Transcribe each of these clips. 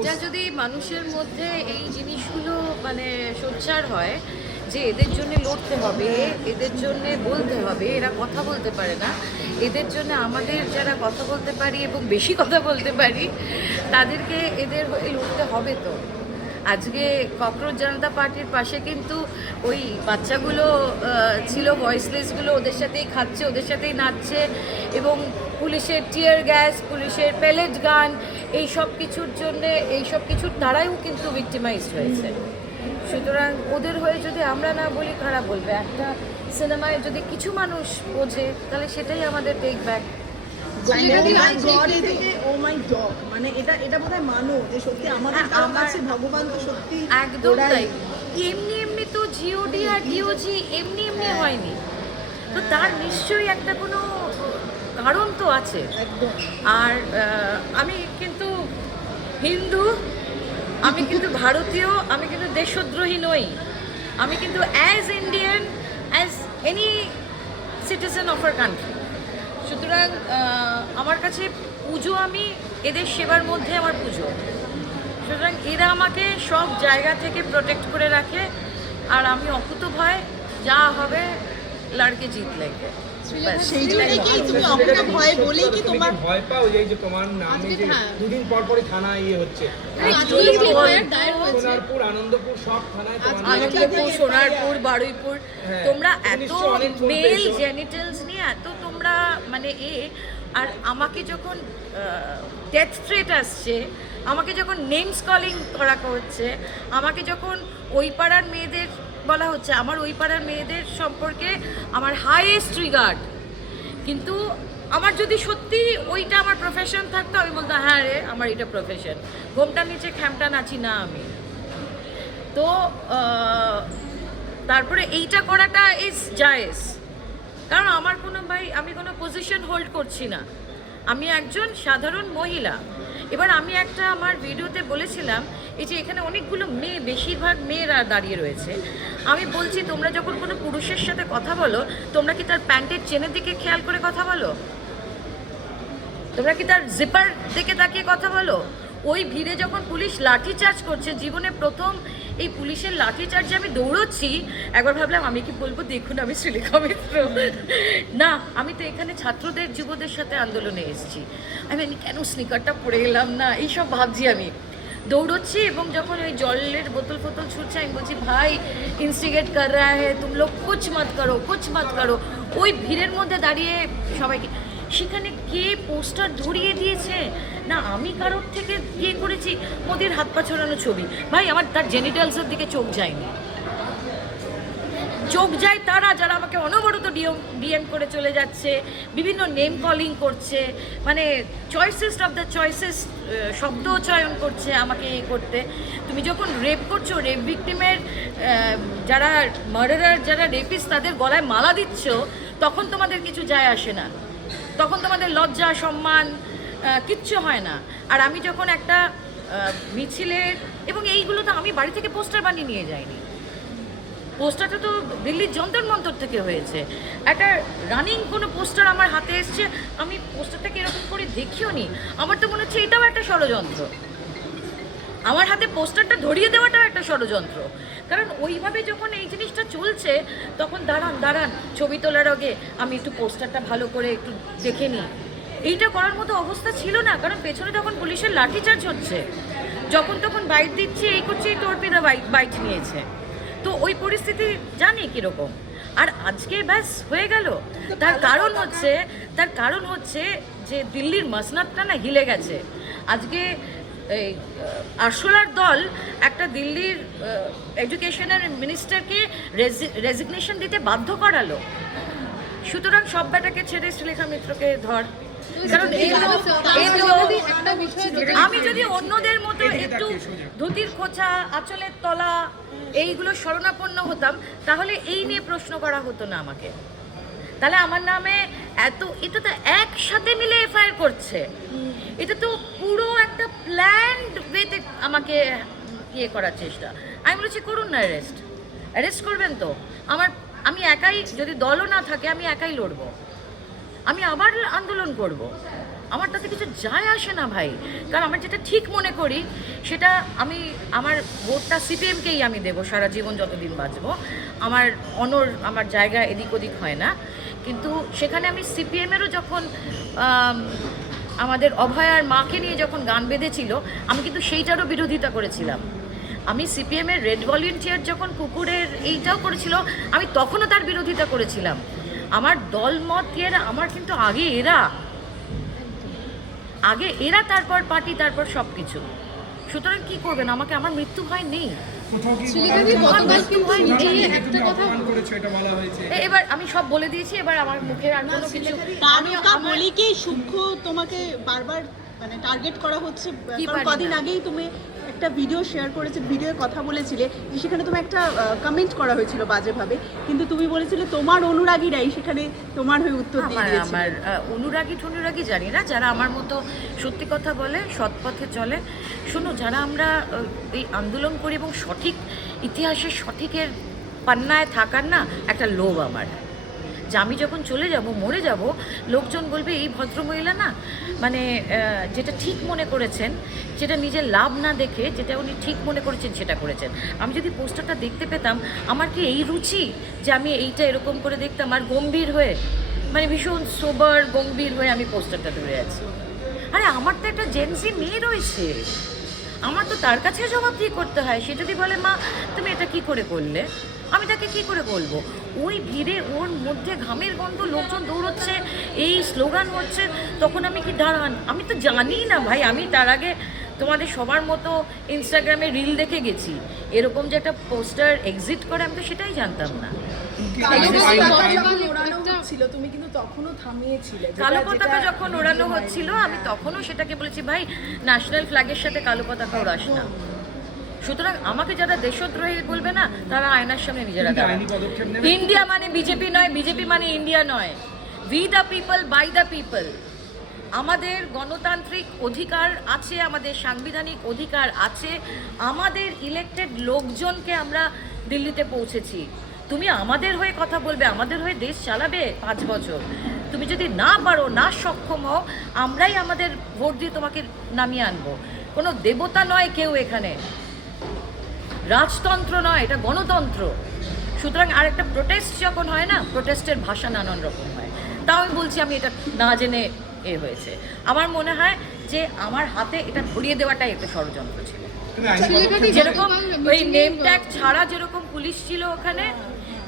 এটা যদি মানুষের মধ্যে এই জিনিসগুলো মানে সোচ্চার হয় যে এদের জন্য লড়তে হবে, এদের জন্য বলতে হবে, এরা কথা বলতে পারে না, এদের জন্য আমাদের যারা কথা বলতে পারি এবং বেশি কথা বলতে পারি তাদেরকে এদের হয়ে লড়তে হবে। তো আজকে ককরোচ জনতা পার্টির পাশে কিন্তু ওই বাচ্চাগুলো ছিল, ভয়েসলেসগুলো, ওদের সাথেই খাচ্ছে, ওদের সাথেই নাচছে, এবং পুলিশের টিয়ার গ্যাস, পুলিশের প্যালেট গান, এই সব কিছুর জন্যে, এই সব কিছুর দ্বারাইও কিন্তু ভিক্টিমাইজড হয়েছে। সুতরাং ওদের হয়ে যদি আমরা না বলি কারা বলবে? একটা সিনেমায় যদি কিছু মানুষ বোঝে তাহলে সেটাই আমাদের টেক ব্যাক। মানে এটা বোধহয় মানো যে সত্যি আমাদের কাছে ভগবান তো সত্যি একদম তাই। এমনি এমনি তো জিওডি আর ডিওজি এমনি এমনি হয়নি, তো তার নিশ্চয়ই একটা কোনো কারণ তো আছে। আর আমি কিন্তু হিন্দু, আমি কিন্তু ভারতীয়, আমি কিন্তু দেশদ্রোহী নই, আমি কিন্তু as Indian, as any citizen of our country. সুতরাং আমার কাছে পুজো, আমি এদের সেবার মধ্যে আমার পুজো। সুতরাং এরা আমাকে সব জায়গা থেকে প্রোটেক্ট করে রাখে, আর আমি অকুত ভয়, যা হবে লড়কে জিত লেগে। সেই জন্য কি তুমি অকুত ভয় বলেই কি তোমার ভয় পাও যে তোমার নামে যে দুদিন পর পরই থানা হচ্ছে? সোনারপুর, আনন্দপুর, সব থানায় আনন্দপুর, সোনারপুর, বারুইপুর, তোমরা এত মেল জেনিটালস নিয়ে এত তোমরা মানে আর আমাকে যখন ডেথ থ্রেট আসছে, আমাকে যখন নেমস কলিং করা হচ্ছে, আমাকে যখন ওই পাড়ার মেয়েদের বলা হচ্ছে, আমার ওই পাড়ার মেয়েদের সম্পর্কে আমার হাইয়েস্ট রিগার্ড, কিন্তু আমার যদি সত্যি ওইটা আমার প্রফেশন থাকতো আমি বলতাম হ্যাঁ রে আমার এটা প্রফেশন, ঘোমটার নিচে খ্যামটা নাচি না আমি। তো তারপরে এইটা করাটা ইজ জায়েজ, কারণ আমার কোনো আমি কোনো পজিশন হোল্ড করছি না, আমি একজন সাধারণ মহিলা। এবার আমি একটা আমার ভিডিওতে বলেছিলাম এই যে এখানে অনেকগুলো মেয়ে, বেশিরভাগ মেয়েরা দাঁড়িয়ে রয়েছে, আমি বলছি তোমরা যখন কোনো পুরুষের সাথে কথা বলো তোমরা কি তার প্যান্টের চেনের দিকে খেয়াল করে কথা বলো? তোমরা কি তার জিপার দিকে তাকিয়ে কথা বলো? ওই ভিড়ে যখন পুলিশ লাঠিচার্জ করছে, জীবনে প্রথম এই পুলিশের লাঠিচার্জে আমি দৌড়চ্ছি, একবার ভাবলাম আমি কি বলবো দেখুন আমি শ্রীলেখা মিত্র, না আমি তো এখানে ছাত্রদের যুবদের সাথে আন্দোলনে এসেছি, আমি কেন স্নিকারটা পরে এলাম না, এইসব ভাবছি আমি দৌড়চ্ছি। এবং যখন ওই জলের বোতল ফোতল ছুটছে আমি বলছি ভাই ইনস্টিগেট কর রা হ্যায়, তুম লোক কুছ মত করো, কুছ মত করো। ওই ভিড়ের মধ্যে দাঁড়িয়ে সবাইকে, সেখানে কে পোস্টার ধরিয়ে দিয়েছে না আমি কারোর থেকে ইয়ে করেছি, মোদির হাত পা ছড়ানো ছবি, ভাই আমার তার জেনিটালসের দিকে চোখ যায়নি, চোখ যায় তারা যারা আমাকে অনবরত ডিএম করে চলে যাচ্ছে, বিভিন্ন নেম কলিং করছে, মানে চয়েসেস্ট অফ দ্য চয়েসেস্ট শব্দ চয়ন করছে আমাকে করতে। তুমি যখন রেপ করছো, রেপ ভিকটিমের যারা মার্ডারার, যারা রেপিস্ট, তাদের গলায় মালা দিচ্ছ, তখন তোমাদের কিছু যায় আসে না, তখন তোমাদের লজ্জা সম্মান কিচ্ছু হয় না। আর আমি যখন একটা মিছিলের, এবং এইগুলো তো আমি বাড়ি থেকে পোস্টার বানিয়ে নিয়ে যাইনি, পোস্টারটা তো দিল্লির যন্তর মন্তর থেকে হয়েছে, একটা রানিং কোনো পোস্টার আমার হাতে এসছে, আমি পোস্টারটাকে এরকম করে দেখিও নি, আমার তো মনে হচ্ছে এটাও একটা ষড়যন্ত্র, আমার হাতে পোস্টারটা ধরিয়ে দেওয়াটাও একটা ষড়যন্ত্র। কারণ ওইভাবে যখন এই জিনিসটা চলছে তখন দাঁড়ান ছবি তোলার আগে আমি একটু পোস্টারটা ভালো করে একটু দেখে নিই, এইটা করার মতো অবস্থা ছিল না। কারণ পেছনে তখন পুলিশের লাঠিচার্জ হচ্ছে, যখন তখন বাইট দিচ্ছে, এই করছে, এই তোরপিদা বাইট নিয়েছে, তো ওই পরিস্থিতি জানি কীরকম। আর আজকে ব্যাস হয়ে গেল, তার কারণ হচ্ছে যে দিল্লির মসনদটা না হিলে গেছে। আজকে এই আরশোলার দল একটা দিল্লির এডুকেশনের মিনিস্টারকে রেজিগনেশন দিতে বাধ্য করালো। সুতরাং সব ব্যাটাকে ছেড়ে শ্রীলেখা মিত্রকে ধর, কারণ আমি যদি অন্যদের মতো একটু ধুতির খোঁচা, আঁচলের তলা, এইগুলো শরণাপন্ন হতাম তাহলে এই নিয়ে প্রশ্ন করা হতো না আমাকে, তাহলে আমার নামে এত, এটা তো একসাথে মিলে এফআইআর করছে, এটা তো পুরো একটা প্ল্যান্ড ওয়েতে আমাকে ইয়ে করার চেষ্টা। আমি বলেছি করুন না, অ্যারেস্ট করবেন তো, আমি একাই, যদি দলও না থাকে আমি একাই লড়বো, আমি আবার আন্দোলন করব, আমার তাতে কিছু যায় আসে না ভাই, কারণ আমার যেটা ঠিক মনে করি সেটা আমি আমার ভোটটা সিপিএমকেই আমি দেবো সারা জীবন যতদিন বাঁচবো। আমার আমার জায়গা এদিক ওদিক হয় না, কিন্তু সেখানে আমি সিপিএমেরও যখন আমাদের অভয়ার মাকে নিয়ে যখন গান বেঁধেছিল আমি কিন্তু সেইটারও বিরোধিতা করেছিলাম। আমি সিপিএমের রেড ভলেন্টিয়ার যখন কুকুরের এইটাও করেছিল আমি তখনও তার বিরোধিতা করেছিলাম। আমার দলমত আমার কিন্তু আগে এরা তারপর পার্টি, তারপর সব কিছু। সুতরাং কি করবেন, আমাকে আমার মৃত্যু ভয় নেই। এবার আমি সব বলে দিয়েছি, এবার আমার মুখে আর কোনো কিছু বলি কি সূক্ষ্ম তোমাকে বারবার মানে টার্গেট করা হচ্ছে। কারণ কদিন আগেই তুমি একটা ভিডিও শেয়ার করেছে, ভিডিওর কথা বলেছিলে যে সেখানে তুমি একটা কমেন্ট করা হয়েছিল বাজেভাবে, কিন্তু তুমি বলেছিলে তোমার অনুরাগীরাই সেখানে তোমার হয়ে উত্তর দিয়ে দিয়েছে। আমার অনুরাগী জানি না, যারা আমার মতো সত্যি কথা বলে, সৎ পথে চলে। শোনো, যারা আমরা এই আন্দোলন করি এবং সঠিক ইতিহাসের সঠিকের পান্নায় থাকার না একটা লোভ আমার, যে আমি যখন চলে যাব, মরে যাব, লোকজন বলবে এই ভদ্রমহিলা না মানে যেটা ঠিক মনে করেছেন, যেটা নিজের লাভ না দেখে যেটা উনি ঠিক মনে করেছেন সেটা করেছেন। আমি যদি পোস্টারটা দেখতে পেতাম, আমার কি এই রুচি যে আমি এইটা এরকম করে দেখতাম আর গম্ভীর হয়ে, মানে ভীষণ সোবার গম্ভীর হয়ে আমি পোস্টারটা ধরে আছি? আরে আমার তো একটা জেনজি মেয়ে রয়েছে, আমার তো তার কাছে জবাবদিহি করতে হয়। সে যদি বলে মা তুমি এটা কি করে করলে, আমি তাকে কি করে বলবো? ওই ভিড়ে ওর মধ্যে ঘামের গন্ধ, লোকজন দৌড়চ্ছে, এই স্লোগান হচ্ছে, তখন আমি কি দাঁড়ান? আমি তো জানি না ভাই। আমি তার আগে তোমাদের সবার মতো ইনস্টাগ্রামে রিল দেখে গেছি, এরকম যে একটা পোস্টার এক্সিট করে আমি তো সেটাই জানতাম না। ছিল তুমি কিন্তু তখনও থামিয়েছিলে। কালো পতাকা যখন ওড়ানো হচ্ছিল আমি তখনও সেটাকে বলেছি ভাই ন্যাশনাল ফ্ল্যাগের সাথে কালো পতাকা ওড়াস না। সুতরাং আমাকে যারা দেশদ্রোহী বলবে না, তারা আয়নার সামনে নিজেরা দাঁড়ায়। ইন্ডিয়া মানে বিজেপি নয়, বিজেপি মানে ইন্ডিয়া নয়। We the people, by the people. আমাদের গণতান্ত্রিক অধিকার আছে, আমাদের সাংবিধানিক অধিকার আছে, আমাদের ইলেক্টেড লোকজনকে আমরা দিল্লিতে পৌঁছেছি। তুমি আমাদের হয়ে কথা বলবে, আমাদের হয়ে দেশ চালাবে 5 বছর। তুমি যদি না পারো, না সক্ষম হও, আমরাই আমাদের ভোট দিয়ে তোমাকে নামিয়ে আনবো। কোনো দেবতা নয় কেউ এখানে, রাজতন্ত্র নয়, এটা গণতন্ত্র। সুতরাং আর একটা প্রোটেস্ট যখন হয় না, প্রোটেস্টের ভাষা নানান রকম হয়। তাও আমি বলছি আমি এটা না জেনে হয়েছে। আমার মনে হয় যে আমার হাতে এটা ধরিয়ে দেওয়াটাই একটা ষড়যন্ত্র ছিল। যেরকম ওই নেম ট্যাগ ছাড়া যেরকম পুলিশ ছিল ওখানে,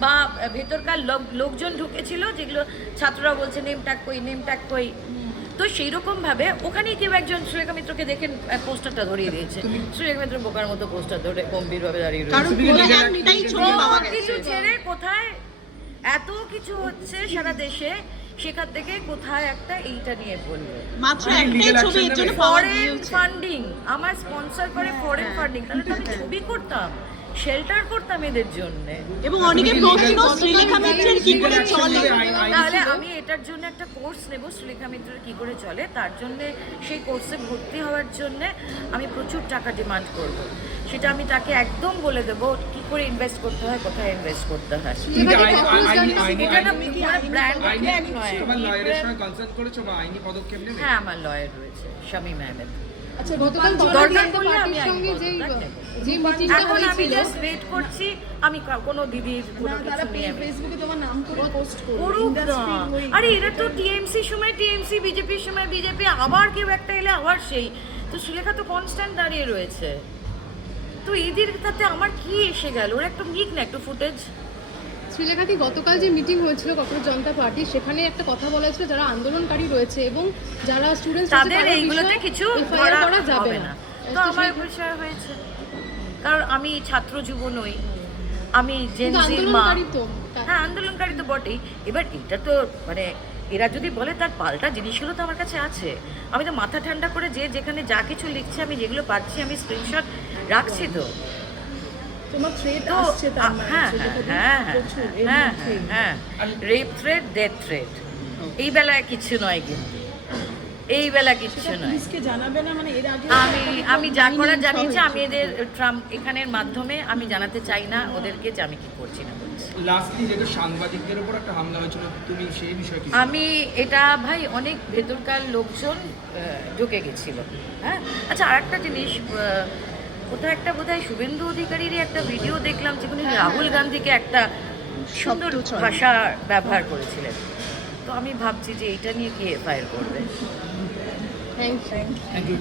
বা ভেতরকার লোকজন ঢুকেছিল, যেগুলো ছাত্ররা বলছে নেম ট্যাগ কই, তো সেই রকম ভাবে ওখানেই কেউ একজন সুলেখা মিত্রকে দেখে পোস্টারটা ধরিয়ে দিয়েছে। সুলেখা মিত্র বোকার মতো পোস্টার ধরে গম্ভীর ভাবে দাঁড়িয়ে রয়েছে। কিছু ছেড়ে কোথায় এত কিছু হচ্ছে সারা দেশে, সেখান থেকে কোথায় একটা এইটা নিয়ে বলবে ফরেন ফান্ডিং, আমার স্পন্সর করে ফরেন ফান্ডিং, তাহলে তো আমি ছবি করতাম, শেল্টার করতাম এদের জন্য। এবং অনেকে প্রশ্ন শ্রীলেখা মিত্রের কি করে চলে, তাহলে আমি এটার জন্য একটা কোর্স নেব, শ্রীলেখা মিত্রের কি করে চলে, তার জন্য সেই কোর্সে ভর্তি হওয়ার জন্য আমি প্রচুর টাকা ডিমান্ড করব। সেটা আমি তাকে একদম বলে দেবো কি করে ইনভেস্ট করতে হয়, কোথায় ইনভেস্ট করতে হয়। হ্যাঁ, আমার লয়ার রয়েছে, শামীম আহমেদ। এখন আমি জাস্ট ওয়েট করছি, আমি কোনো দিদির কোনো কিছু নিয়ে ফেসবুকে তোমার নাম করে পোস্ট করুক না। আরে এরা তো টিএমসি সময় টিএমসি, বিজেপির সময় বিজেপি, আবার কেউ একটা এলে আবার সেই, তো সুলেখা তো কনস্ট্যান্ট দাঁড়িয়ে রয়েছে। তো এদের তাতে আমার কি এসে গেল? ওরা একটু নিক না, একটু ফুটেজ। শ্রীলেখাদি গতকাল যে মিটিং হয়েছিল ককরোচ জনতা পার্টি, সেখানে একটা কথা বলা হয়েছিল যারা আন্দোলনকারী রয়েছে এবং যারা স্টুডেন্টস তাদের এইগুলোতে কিছু করা যাবে না। তো আমার বিষয় হয়েছে, কারণ আমি ছাত্র যুব নই, আমি জেনজির মা। হ্যাঁ, আন্দোলনকারী তো বটেই। এবার এটা তো মানে এরা যদি বলে, তার পাল্টা জিনিসগুলো তো আমার কাছে আছে। আমি তো মাথা ঠান্ডা করে যেখানে যা কিছু লিখছে, আমি যেগুলো পাচ্ছি আমি স্ক্রিনশট রাখছি। তো তোমার থ্রেড আসছে তার মানে হ্যাঁ, রেপ থ্রেড, ডেথ থ্রেড, এই বেলায় কিছু নয়, কিন্তু এই বেলা কিছু নয়। পুলিশকে জানাবে না মানে এর আগে আমি যা করার জানিয়েছি, আমি এদের ট্রাম্প এখানের মাধ্যমে আমি জানাতে চাই না ওদেরকে যে আমি কি করছি না করছি। লাস্টলি যেটা সাংবাদিকদের উপর একটা হামলা হয়েছিল, তুমি সেই বিষয়ে কি? আমি এটা ভাই অনেক ভেতরকার লোকজন ঢুকে গেছিল। হ্যাঁ, আচ্ছা আর একটা জিনিস, কোথাও একটা বোধহয় শুভেন্দু অধিকারীরই একটা ভিডিও দেখলাম যেখানে রাহুল গান্ধীকে একটা সুন্দর শব্দ চয়ন। ভাষা ব্যবহার করেছিলেন। তো আমি ভাবছি যে এটা নিয়ে কি এফআইআর করবে। Thank you. Thank you.